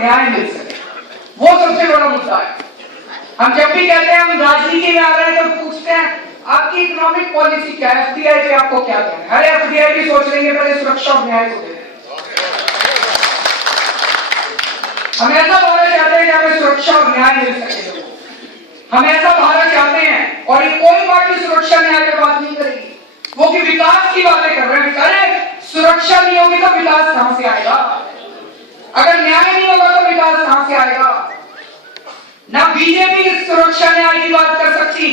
न्याय मिल सके, वो सबसे बड़ा मुद्दा है। हम जब भी कहते हैं हम राजनीति में आ रहे हैं तो पूछते हैं आपकी इकोनॉमिक पॉलिसी क्या है, एफडीआई पे आपको क्या कहना है? अरे एफडीआई भी सोच रही है पहले सुरक्षा और न्याय को दे। हम ऐसा भारत चाहते हैं जहां पे सुरक्षा और न्याय मिल सके लोगों को। हम ऐसा भारत चाहते हैं, और ये कोई पार्टी सुरक्षा न्याय पे बात नहीं करेगी, वो कि विकास की बातें कर रहे हैं। अरे सुरक्षा नहीं होगी तो विकास कहां से आएगा? अगर न्याय नहीं होगा तो विकास कहां से आएगा? ना बीजेपी सुरक्षा न्याय की बात कर सकती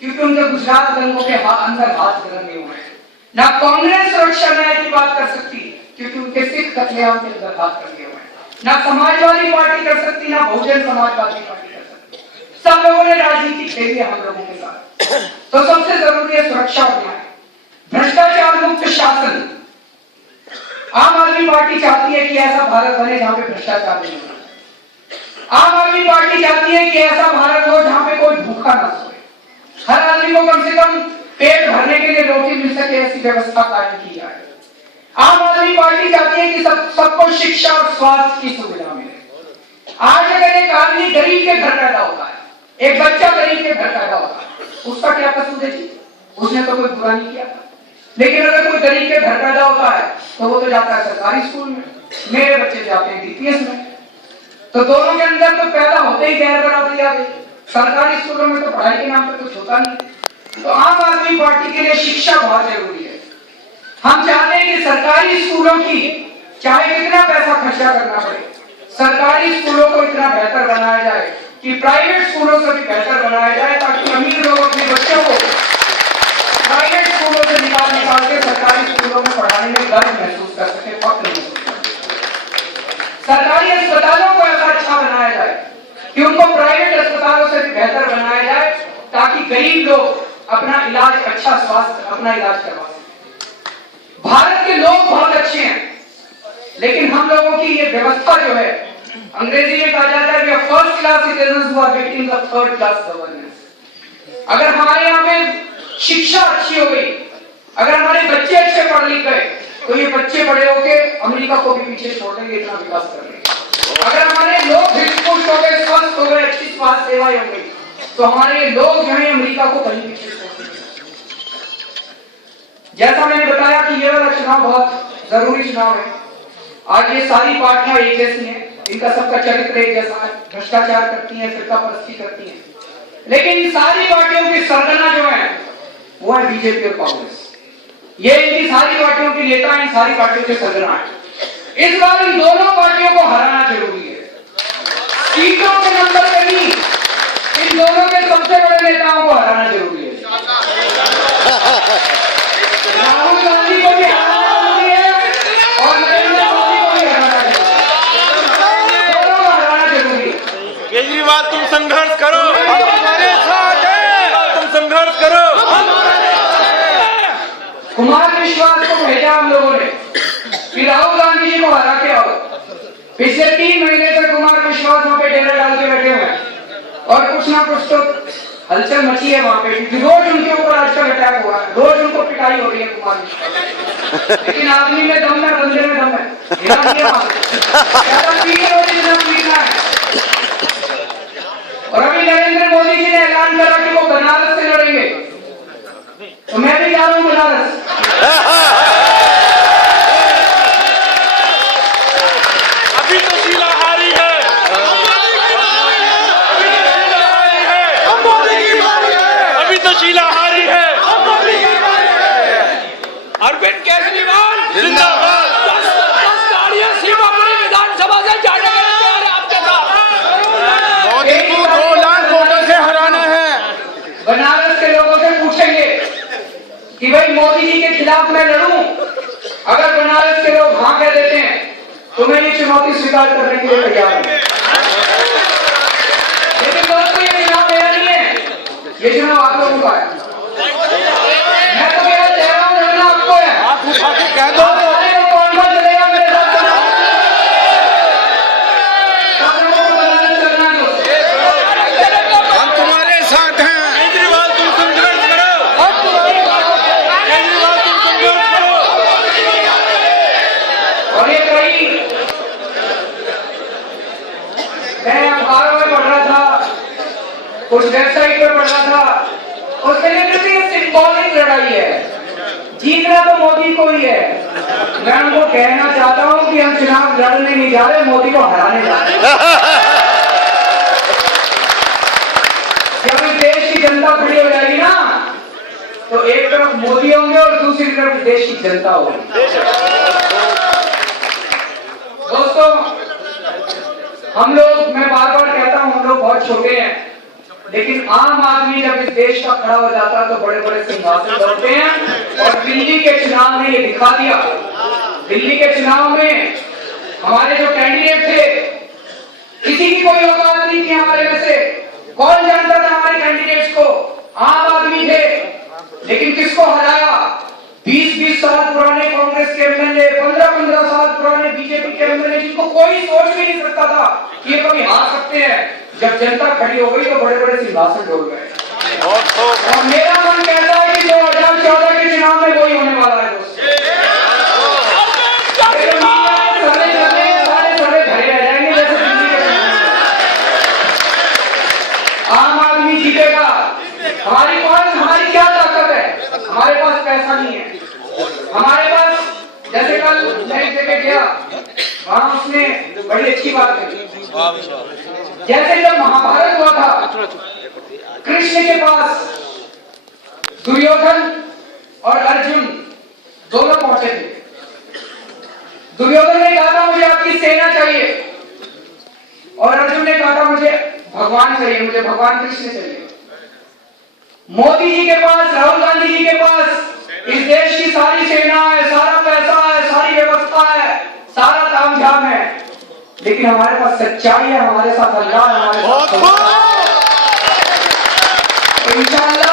क्योंकि उनके गुजरात दंगों के अंदर हाथ रंगे हुए हैं। ना कांग्रेस सुरक्षा न्याय की बात कर सकती क्योंकि उनके सिख कत्लेआम के अंदर हाथ रंगे हुए हैं। ना समाजवादी पार्टी कर सकती, ना बहुजन समाजवादी पार्टी कर सकती। सब लोगों ने राजनीति खेली है हम लोगों के साथ। तो सबसे जरूरी है सुरक्षा और न्याय, भ्रष्टाचार मुक्त शासन। आम आदमी पार्टी चाहती है कि ऐसा भारत बने जहां पे भ्रष्टाचार नहीं होगा। आम आदमी पार्टी चाहती है कि ऐसा भारत हो जहां पे कोई भूखा ना सोए, हर आदमी को कम से कम पेट भरने के लिए रोटी मिल सके, ऐसी व्यवस्था कायम की जाए। आम आदमी पार्टी चाहती है कि सबको शिक्षा और स्वास्थ्य की सुविधा मिले। आज अगर एक आदमी गरीब के घर पैदा होता है, एक बच्चा गरीब के घर पैदा होता है, उसका क्या कसूर है जी? उसने तो कोई बुरा नहीं किया था। लेकिन अगर कोई गरीब के घर पैदा होता है तो वो तो जाता है सरकारी स्कूल में, मेरे बच्चे जाते हैं डीपीएस में। तो दोनों के अंदर तो पैदा होते ही गैर बराबरी आ गई। सरकारी स्कूलों में तो पढ़ाई के नाम पे कुछ होता नहीं। तो आम आदमी पार्टी के लिए शिक्षा बहुत जरूरी है। हम चाहते हैं कि सरकारी स्कूलों की चाहे कितना पैसा खर्चा करना पड़े, सरकारी स्कूलों को इतना बेहतर बनाया जाए कि प्राइवेट स्कूलों से भी बेहतर बनाया जाए, ताकि अमीर लोग अपने बच्चों को प्राइवेट स्कूलों से निकाल के सरकारी स्कूलों में पढ़ाने में गर्व महसूस कर सके, फख्र महसूस कर सके। सरकारी अस्पतालों को ऐसा अच्छा बनाया जाए कि उनको प्राइवेट अस्पतालों से भी बेहतर बनाया जाए, ताकि गरीब लोग अपना इलाज, अच्छा स्वास्थ्य अपना इलाज करवा सकें। भारत के लोग बहुत अच्छे हैं, लेकिन हम लोगों की ये व्यवस्था जो है, अंग्रेजी में कहा जाता है we are first class citizens who are getting the third class governance. अगर हमारे यहाँ पे शिक्षा अच्छी हो गई, अगर हमारे बच्चे अच्छे पढ़ लिख गए, तो ये बच्चे बड़े होके अमेरिका को भी पीछे छोड़ देंगे, इतना विकास कर लेंगे। अगर हमारे लोग हितपुष्ट हो गए, स्वस्थ हो गए, अच्छी स्वास्थ्य सेवाएं हो गई, तो हमारे लोग जो है अमेरिका को कहीं पीछे छोड़ देंगे। जैसा मैंने बताया कि ये वाला चुनाव बहुत जरूरी चुनाव है। आज ये सारी पार्टियां एक जैसी हैं, इनका सबका चरित्र एक जैसा है, भ्रष्टाचार करती हैं, फिरका परस्ती करती हैं, लेकिन इन सारी पार्टियों की सरगना जो है वो है बीजेपी और कांग्रेस। ये इनकी सारी पार्टियों के नेता हैं, इन सारी पार्टियों के सरगना है। इस बार इन दोनों पार्टियों को हराना जरूरी है। सीटों के नंबर पे नहीं, इन दोनों के सबसे बड़े नेताओं को हराना जरूरी है। राहुल गांधी को भी हराना जरूरी है और नरेंद्र मोदी को भी हराना जरूरी है। दोनों को हराना जरूरी है। केजरीवाल तुम संघर्ष करो, हम तुम्हारे साथ हैं, तुम संघर्ष करो। कुमार विश्वास को भेजा हम लोगों ने कि राहुल गांधी जी को हरा के आओ। पिछले 3 महीने से कुमार विश्वास वहां पे डेरा डाल के बैठे हुए हैं और कुछ ना कुछ तो हलचल मची है वहां पे। रोज उनके ऊपर आजकल अटैक हुआ है, रोज उनको पिटाई हो रही है कुमार विश्वास। लेकिन आदमी में दम है, बंदे में दम है। और अभी नरेंद्र मोदी जी ने ऐलान करा कि वो बनारस से लड़ेंगे, तो मैं भी जा रहा हूं बनारस। अभी तो शीला हारी है, अभी तो शीला हारी है। अरविंद केजरीवाल जिंदाबाद। 10 गाड़ियां सिर्फ अपनी विधानसभा से जाने के लिए तैयार है आपके साथ। मोदी को 2 लाख वोटों से हराना है। बनारस के लोगों से पूछेंगे कि भाई मोदी जी के खिलाफ मैं लड़ूं, अगर बनारस के लोग हाँ कह देते हैं तो मैं ये चुनौती स्वीकार करने के लिए तैयार हूं। लेकिन दोस्तों ये चुनाव मेरा नहीं है, ये चुनाव आप लोगों का है। मैं तो मेरा चेहरा हूं, लड़ना आपको है। आप उठा के कह दो कौन सा चलेगा मेरे साथ? बनारस चलना दोस्तों, हम तुम्हारे साथ हैं। केजरीवाल तुम संघर्ष करो, केजरीवाल तुम संघर्ष करो। और ये कई रहा था, उसके लिए कितनी सिंबॉलिक लड़ाई है, जीतना तो मोदी को ही है। मैं उनको कहना चाहता हूं कि हम चुनाव लड़ने नहीं जा रहे, मोदी को हराने जा रहे हैं। जब इस देश की जनता खड़ी हो जाएगी ना, तो एक तरफ मोदी होंगे और दूसरी तरफ देश की जनता होगी। दोस्तों, हम लोग, मैं बार बार कहता हूं, हम लोग बहुत छोटे हैं, लेकिन आम आदमी जब इस देश का खड़ा हो जाता है तो बड़े बड़े सिंहासन दौड़ते हैं। और दिल्ली के चुनाव में ये दिखा दिया। दिल्ली के चुनाव में हमारे जो कैंडिडेट थे, किसी की कोई औकात नहीं थी हमारे में से। कौन जानता था हमारे कैंडिडेट्स को? आम आदमी थे। लेकिन किसको हराया? 20-20 साल पुराने कांग्रेस के एमएलए, 15-15 साल पुराने बीजेपी के एमएलए, जिनको कोई सोच भी नहीं सकता था कि ये कभी हार सकते हैं। जब जनता खड़ी हो गई तो बड़े बड़े सिंहासन डोल गए। और मेरा मन कहता है कि 2014 के चुनाव में वही होने वाला है। दोस्तों, सारे धरे रह जाएंगे जैसे दिल्ली के चुनाव। आम आदमी जीतेगा। हमारी क्या ताकत है? हमारे पास पैसा नहीं है। हमारे पास, जैसे कल मैं एक जगह गया, वहां उसने बड़ी अच्छी बात कही। जैसे जब महाभारत हुआ था, कृष्ण के पास दुर्योधन और अर्जुन दोनों पहुंचे थे। दुर्योधन ने कहा था मुझे आपकी सेना चाहिए, और अर्जुन ने कहा था मुझे भगवान चाहिए, मुझे भगवान कृष्ण चाहिए। मोदी जी के पास, राहुल गांधी जी के पास इस देश की सारी सेना है, सारा पैसा है, सारी व्यवस्था है, सारा तामझाम है, लेकिन हमारे पास सच्चाई है, हमारे साथ अल्लाह है, हमारे साथ इंशाअल्लाह